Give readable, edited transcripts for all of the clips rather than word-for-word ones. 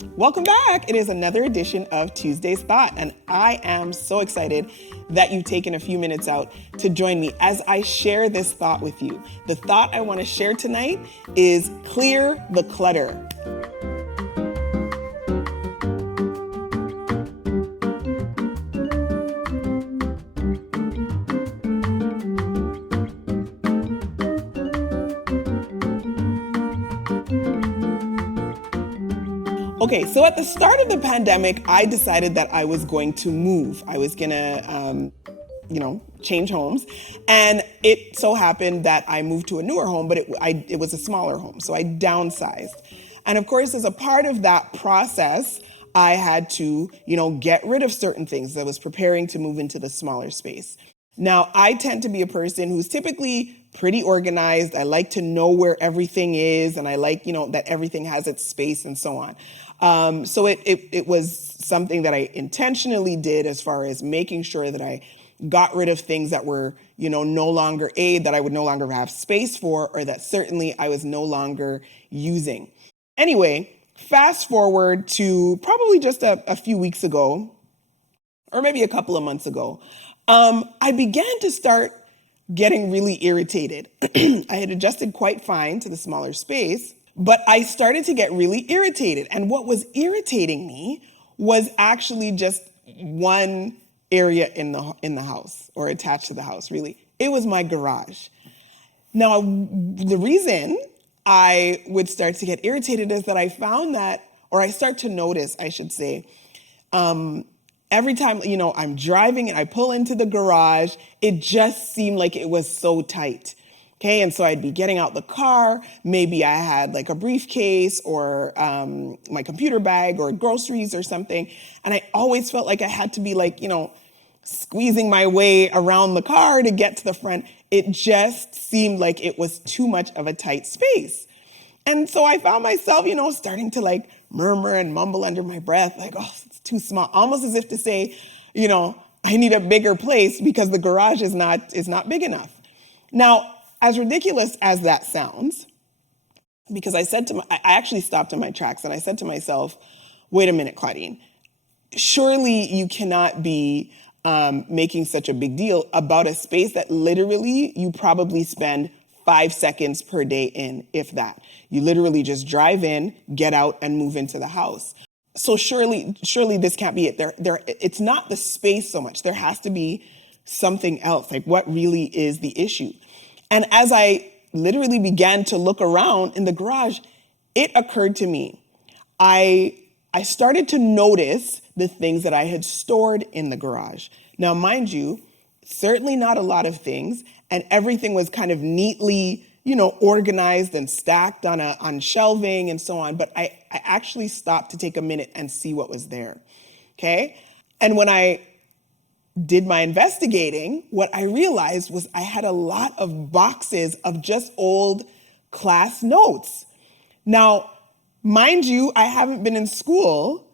Welcome back. It is another edition of Tuesday's Thought, and I am so excited that you've taken a few minutes out to join me as I share this thought with you. The thought I want to share tonight is clear the clutter. Okay, so at the start of the pandemic, I decided that I was going to move. I was gonna, change homes. And it so happened that I moved to a newer home, but it was a smaller home. So I downsized. And of course, as a part of that process, I had to, get rid of certain things. I was preparing to move into the smaller space. Now, I tend to be a person who's typically pretty organized. I like to know where everything is, and I like, that everything has its space and so on. So it was something that I intentionally did as far as making sure that I got rid of things that were, no longer that I would no longer have space for, or that certainly I was no longer using. Anyway, fast forward to probably just a few weeks ago, or maybe a couple of months ago, I began to start getting really irritated. I had adjusted quite fine to the smaller space, but I started to get really irritated. And what was irritating me was actually just one area in the house, or attached to the house, really. It was my garage. Now, the reason I would start to get irritated is that I found that, or I start to notice, I should say, every time, I'm driving and I pull into the garage, it just seemed like it was so tight. Okay, and so I'd be getting out the car. Maybe I had like a briefcase or my computer bag or groceries or something. And I always felt like I had to be like, squeezing my way around the car to get to the front. It just seemed like it was too much of a tight space. And so I found myself, starting to like murmur and mumble under my breath, like, oh, it's too small. Almost as if to say, I need a bigger place because the garage is not big enough. Now, as ridiculous as that sounds, because I actually stopped in my tracks and I said to myself, wait a minute, Claudine, surely you cannot be making such a big deal about a space that literally you probably spend 5 seconds per day in, if that. You literally just drive in, get out, and move into the house. So surely this can't be it. It's not the space so much. There has to be something else. Like, what really is the issue? And as I literally began to look around in the garage, it occurred to me. I started to notice the things that I had stored in the garage. Now, mind you, certainly not a lot of things, and everything was kind of neatly, organized and stacked on shelving and so on. But I actually stopped to take a minute and see what was there. Okay, and when I did my investigating, what I realized was I had a lot of boxes of just old class notes. Now, mind you, I haven't been in school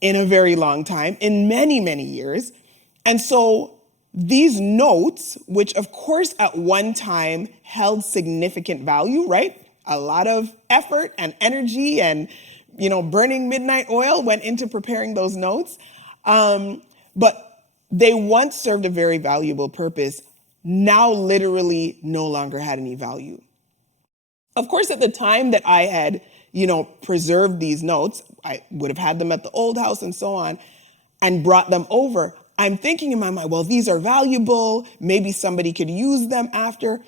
in a very long time, in many, many years. And so these notes, which of course at one time held significant value, right? A lot of effort and energy and, burning midnight oil went into preparing those notes. But they once served a very valuable purpose, now literally no longer had any value. Of course, at the time that I had, preserved these notes, I would have had them at the old house and so on, and brought them over. I'm thinking in my mind, well, these are valuable. Maybe somebody could use them after.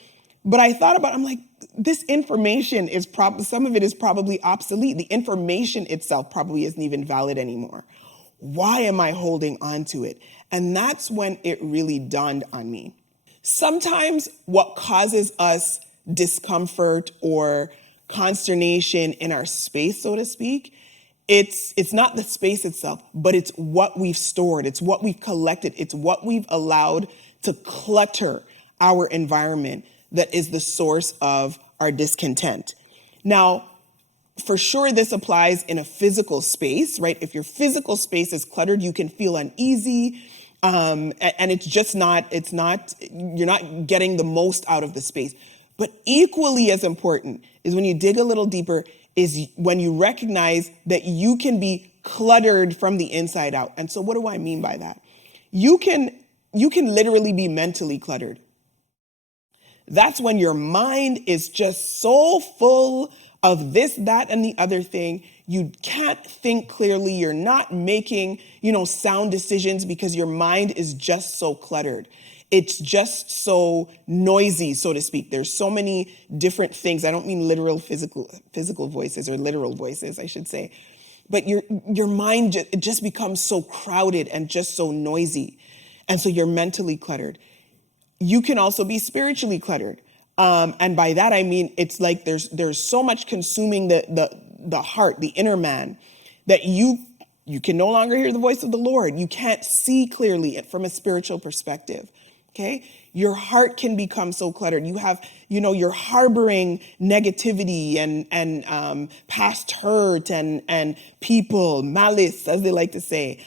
But I thought about it, I'm like, this information is some of it is probably obsolete. The information itself probably isn't even valid anymore. Why am I holding on to it? And that's when it really dawned on me. Sometimes what causes us discomfort or consternation in our space, so to speak, it's not the space itself, but it's what we've stored. It's what we've collected. It's what we've allowed to clutter our environment that is the source of our discontent. Now, for sure, this applies in a physical space, right? If your physical space is cluttered, you can feel uneasy, and you're not getting the most out of the space. But equally as important is when you dig a little deeper, is when you recognize that you can be cluttered from the inside out. And so what do I mean by that? You can literally be mentally cluttered. That's when your mind is just so full of this, that, and the other thing. You can't think clearly. You're not making, sound decisions because your mind is just so cluttered. It's just so noisy, so to speak. There's so many different things. I don't mean literal physical voices, or literal voices, I should say. But your mind just becomes so crowded and just so noisy. And so you're mentally cluttered. You can also be spiritually cluttered. And by that, I mean, it's like there's so much consuming the heart, the inner man, that you can no longer hear the voice of the Lord. You can't see clearly from a spiritual perspective. Okay? Your heart can become so cluttered. You have, you're harboring negativity and past hurt and people, malice, as they like to say.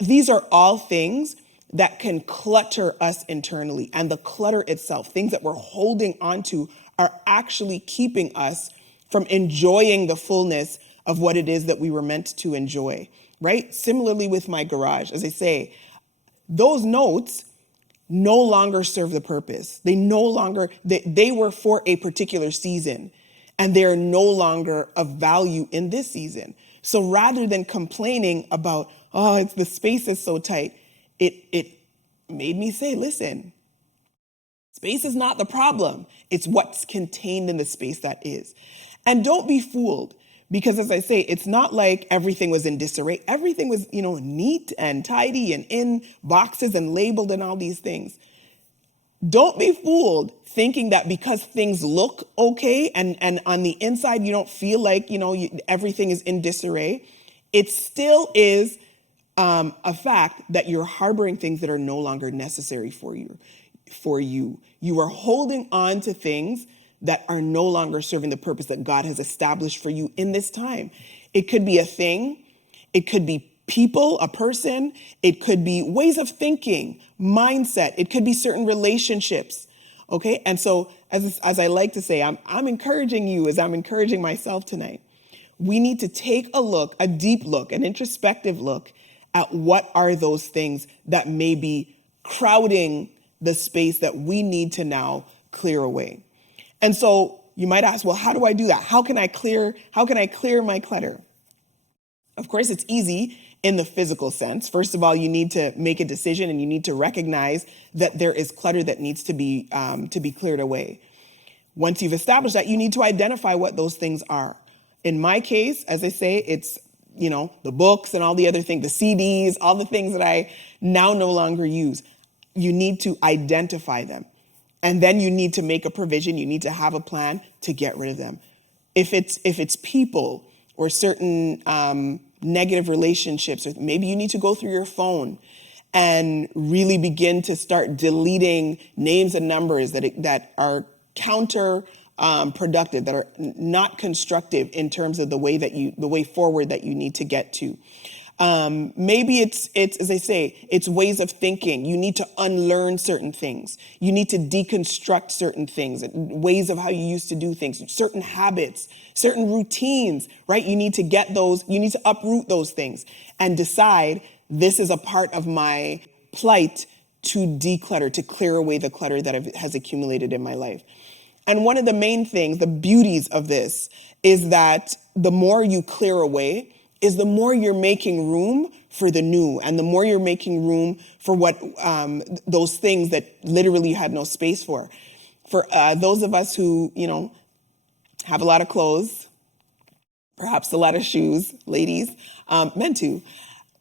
These are all things that can clutter us internally. And the clutter itself, things that we're holding onto, are actually keeping us from enjoying the fullness of what it is that we were meant to enjoy, right? Similarly with my garage, as I say, those notes no longer serve the purpose. They were for a particular season, and they are no longer of value in this season. So rather than complaining about, the space is so tight, it made me say, listen, space is not the problem. It's what's contained in the space that is. And don't be fooled, because as I say, it's not like everything was in disarray. Everything was, neat and tidy and in boxes and labeled and all these things. Don't be fooled thinking that because things look okay and on the inside you don't feel like, everything is in disarray. It still is a fact that you're harboring things that are no longer necessary for you. You are holding on to things that are no longer serving the purpose that God has established for you in this time. It could be a thing. It could be people, a person. It could be ways of thinking, mindset. It could be certain relationships. Okay. And so as I like to say, I'm encouraging you as I'm encouraging myself tonight. We need to take a look, a deep look, an introspective look at what are those things that may be crowding the space that we need to now clear away. And so you might ask, well, how do I do that? How can I clear my clutter? Of course, it's easy in the physical sense. First of all, you need to make a decision and you need to recognize that there is clutter that needs to be cleared away. Once you've established that, you need to identify what those things are. In my case, as I say, it's, the books and all the other things, the CDs, all the things that I now no longer use. You need to identify them. And then you need to make a provision. You need to have a plan to get rid of them. If it's people or certain negative relationships, or maybe you need to go through your phone and really begin to start deleting names and numbers that are counterproductive, that are not constructive in terms of the way forward that you need to get to. Maybe it's, as I say, it's ways of thinking. You need to unlearn certain things. You need to deconstruct certain things, ways of how you used to do things, certain habits, certain routines, right? You need to uproot those things and decide this is a part of my plight to declutter, to clear away the clutter that has accumulated in my life. And one of the main things, the beauties of this, is that the more you clear away, is the more you're making room for the new, and the more you're making room for what those things that literally you had no space for. For those of us who, have a lot of clothes, perhaps a lot of shoes, ladies, men too.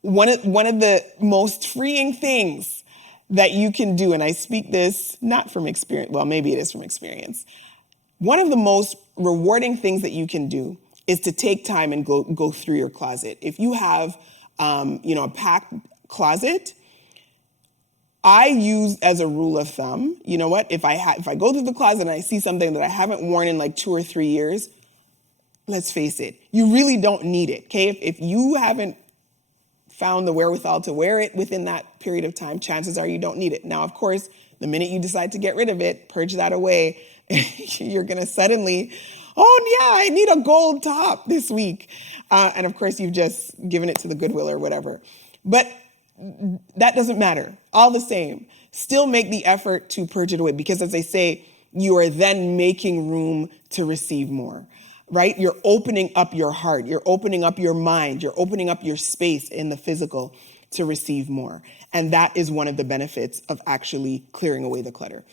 One of the most freeing things that you can do, and I speak this not from experience, well, maybe it is from experience. One of the most rewarding things that you can do is to take time and go through your closet. If you have, a packed closet, I use as a rule of thumb, if I go through the closet and I see something that I haven't worn in like 2 or 3 years, let's face it, you really don't need it, okay? If you haven't found the wherewithal to wear it within that period of time, chances are you don't need it. Now, of course, the minute you decide to get rid of it, purge that away, you're going to suddenly Oh yeah, I need a gold top this week. And of course you've just given it to the Goodwill or whatever. But that doesn't matter. All the same, still make the effort to purge it away, because as I say, you are then making room to receive more, right? You're opening up your heart. You're opening up your mind. You're opening up your space in the physical to receive more. And that is one of the benefits of actually clearing away the clutter.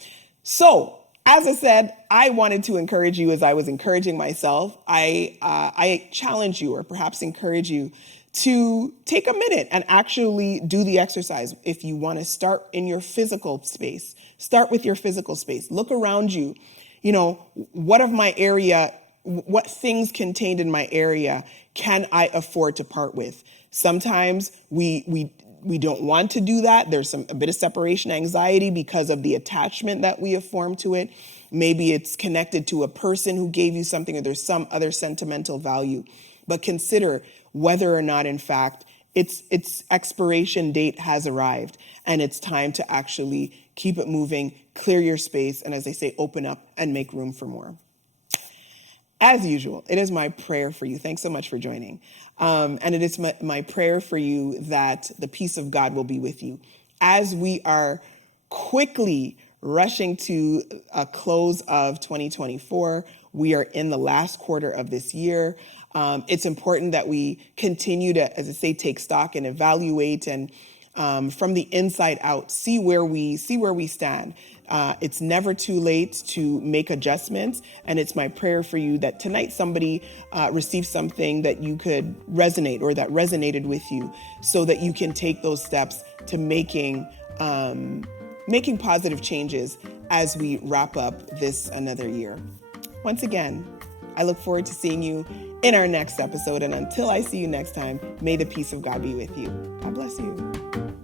So, as I said, I wanted to encourage you as I was encouraging myself. I challenge you, or perhaps encourage you, to take a minute and actually do the exercise. If you want to start in your physical space, start with your physical space. Look around you. You know, what things contained in my area can I afford to part with? Sometimes we don't want to do that. There's a bit of separation anxiety because of the attachment that we have formed to it. Maybe it's connected to a person who gave you something, or there's some other sentimental value. But consider whether or not, in fact, its expiration date has arrived and it's time to actually keep it moving, clear your space, and as they say, open up and make room for more. As usual, it is my prayer for you. Thanks so much for joining. And it is my prayer for you that the peace of God will be with you. As we are quickly rushing to a close of 2024, we are in the last quarter of this year. It's important that we continue to, as I say, take stock and evaluate, and from the inside out, see where we stand. It's never too late to make adjustments, and it's my prayer for you that tonight somebody received something that you could resonate, or that resonated with you, so that you can take those steps to making positive changes as we wrap up this another year. Once again, I look forward to seeing you in our next episode, and until I see you next time, may the peace of God be with you. God bless you.